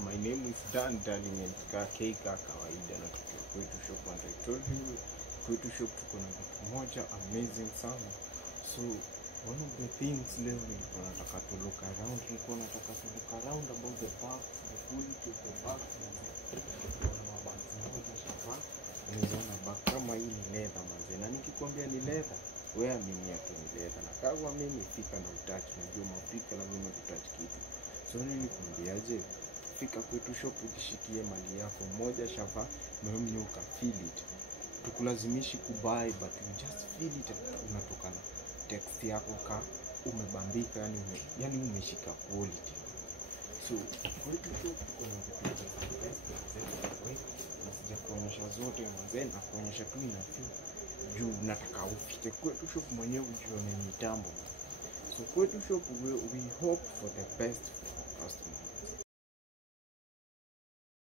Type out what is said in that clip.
My name is Dan Darling and Kaka kawaida na tukiwa Kwetu Shop, and I told you Kwetu Shop tuko na vitu moja amazing sana. So one of the things leo nilikuwa nataka to look around about the bags, the quality of the bags. Nimeona bag kama hii ni leather manze, na nikikwambia ni leather wewe amini yake ni leather, na kama mimi fika na utouch, najua Afrika lazima tutouch kitu. So nilikwambiaje, fika Kwetu Shop ujishikie mali yako moja shava na uka feel it. Tukulazimishi kubuy but you just feel it, unatoka na text yako ka umebambika, yani umeshika quality. So Kwetu Shop kuna vitu nasija kuonyesha zote manze, na kuonyesha tu ina feel juu nataka ufike Kwetu Shop mwenyewe ujione mitambo. So Kwetu Shop we hope for the best